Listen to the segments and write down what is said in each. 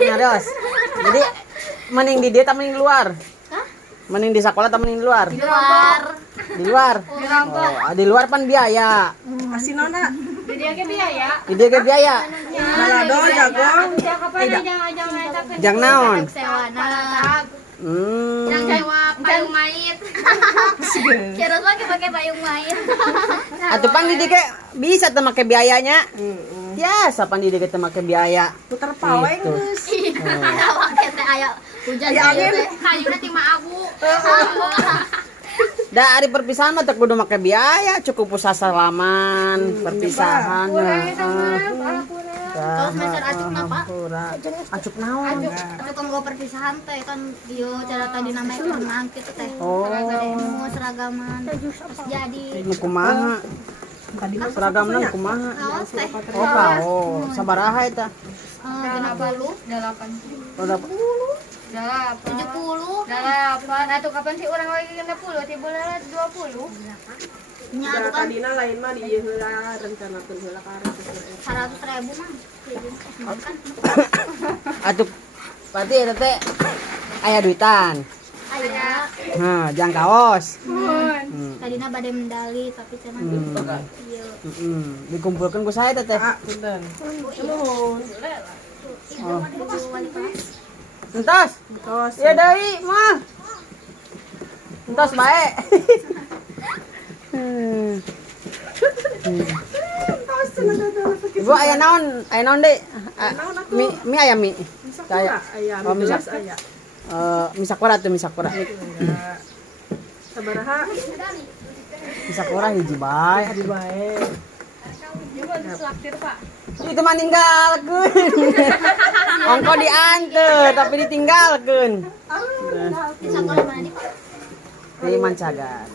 Nyarios. Jadi mending di dia atau mending di luar? Mending di sekolah atau mending di luar? Di luar. Di luar. Oh, di luar pan biaya. Kasih nona. Di dia ke biaya. Di dia ke biaya. Balado jagong. Jang naon? Sewana. Hmm. Sewa payung mait. Kira lagi pakai payung mait. Atuh pan di dia ke bisa teu make biayanya. Biasa pan di dia ke teu make biaya. Putar pawai Gitu. geus. Ada pakai teh aya hujan angin. kayuna ti mah abu. Da hari perpisahan mah teu kudu make biaya, cukup usaha salaman, perpisahan. Kalau semester acuk napa? Acuk naon? Acuk kanggo perpisahan teh kan ieu cara tadi namanya renang kitu teh. Oh. Mau seragaman. Terus jadi Nu kumaha? Seragamna kumaha? kaos teh. Oh, kaos. Sabaraha eta? 60, 80. 70. Delapan. Atau kapan sih orang lagi kena 10? Tiba lah 20. Nya Da atuh kan tadina lain mah di ieu heula rencanakeun heula ka arah 100.000 mah. Kan Atuh berarti eta teh aya duitan. aya Nah, jang kaos. tadina bade medali tapi cenah ieu Dikumpulkeun ku saha eta teh? Ah, punten. Nuhun. wali kelas. Entos. Tos. Ya deui mah. Entos bae. Tos cenah dadana pakai. Ibu aya naon? Aya naon deui? Mi aya mi. Aya aya Oh, bisa. geus aya. Misakura tuh misakura. Enggak. Sabaraha? Misakura hiji bae. Di bae. Coba diselaktir Pak. Itu mah ninggalkeun. Ongko dianteur tapi ditinggalkeun. Di sekolah mana di Pak? Di Mancagan.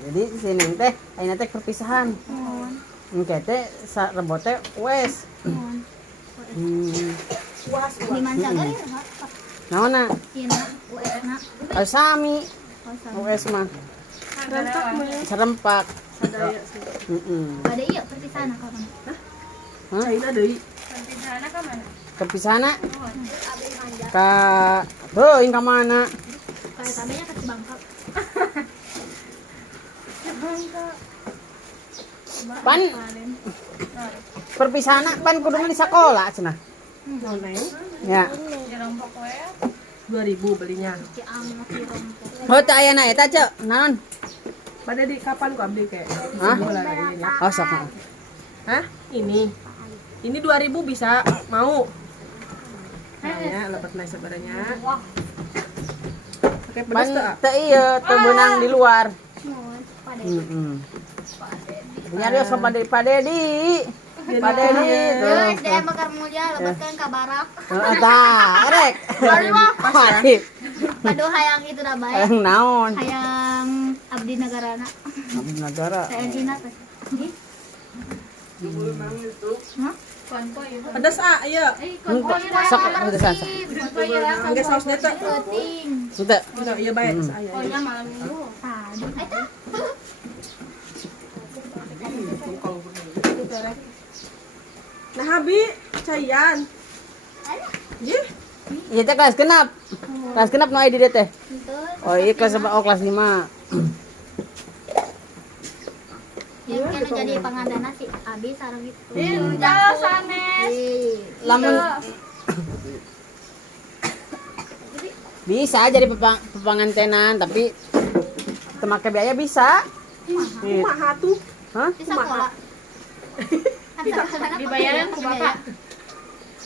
Jadi sini teh ayeuna teh perpisahan. Engke teh sarebo teh wes. Di Mancagar ya Pak? Naonna? Cina US-na. Sami. US mah serempak. Sadaya sih. Bade ieu perpisahan kapan? Hah? Caina deui. Perpisahan ke mana? Perpisahan ka teuing ka mana? Kayak tabenya ke Cibangka. Pan perpisahan pan kudu di sekolah cenah. Noneng. Ya. Jarang pokoknya. 2000 belinya. Ki anu ki rompok. Oh teh aya na eta cek. Naon? Pada di kapan ku abdi kek? Hah? Bulan ini ya. Oh sok. Hah? Ini. Ini 2000 bisa mau. Nah, ya, lepat naik sebenarnya. Pakai Pan pedas tuh. teh ieu teu beunang di luar. Nuhun, Pade. Nyarios ka Padedi. Padedi tuh. SDM Bakar Mulya lepaskan ka barak. Tah, erek. Wajib. Aduh hayang itu dah bae. Hayang naon? Hayang abdi negarana. Abdi negara. TNI na teh. Hah? Konko ya. Pedas iya. Sok pedesan. Konko ya. Angge sausnya tuh. Penting. Henteu. Udah iya baik saya. Pokoknya malam minggu. Tadi eta Nah, Habi, cayan. Ih, Ieu teh kelas genep. Kelas genep nu aya di dieu teh. henteu. Oh, iya kelas kelas 5. Yang kena jadi pangandana si Abi sareng gitu. Udah sanes. Lamun bisa jadi pepangantenan tapi teu make biaya bisa. Gitu. kumaha tuh? Hah? Di sekolah. Dibayarin ku Bapak.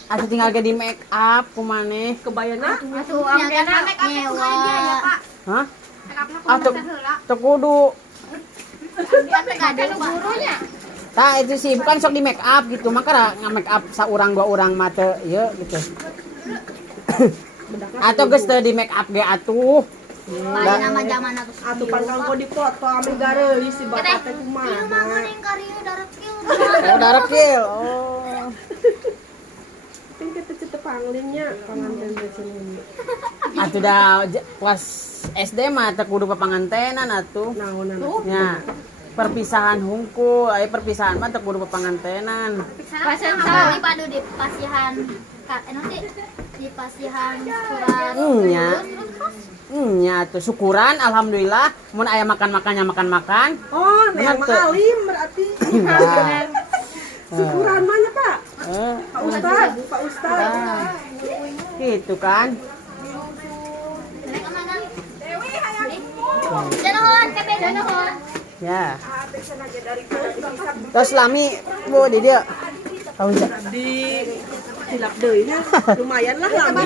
Atuh tinggal ge di make up ku maneh. Kebayana? Atuh angkena make up nyewa. Hah? make up Atuh teu kudu. Kan gurunya. Tah itu sih bukan sok di make up gitu, maka nge-make up saurang dua urang mah teu ieu gitu. Atuh geus teu di make up ge atuh. Lain nama zaman atuh. Atuh pantang kok dipoto ame gareuli si bapak teh Ieu kumaha. mah mending karieu darat kieu. Oh, darekil. Oh. Ting kita cete panglinnya panganten teh cenah. Atuh dah kelas SD mah teu kudu papangantenan atuh. Naonan. Nya. Perpisahan hungkul, aya perpisahan mah teu kudu papangantenan. Pasien Sama di padu di pasihan nanti di pasihan surat Nya. Nya tuh syukuran alhamdulillah mun aya makan-makannya makan-makan. Oh, Bener Neang tuh. Alim berarti. Nah. Syukuran mahnya Pak. Eh, Pak Ustad, Pak Ustad. nah. Gitu kan. Danohon, kape danohon. Ya. Terus lami Bu di dia. Tahu enggak? Di hilap deui nya. Lumayan lah lami.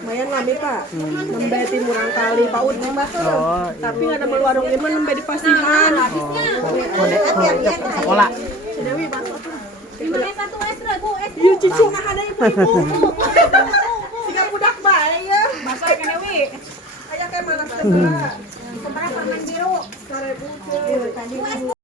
Lumayan lami Pak. Nembe timurang kali paut nih Pak. Oh, Tapi ada melu warung ieu mah nembe di pasihan. kode sekolah. Ieu cucu mah ada ibu-ibu. Siga budak bae ya. Masak kan Dewi. Aya kayak mana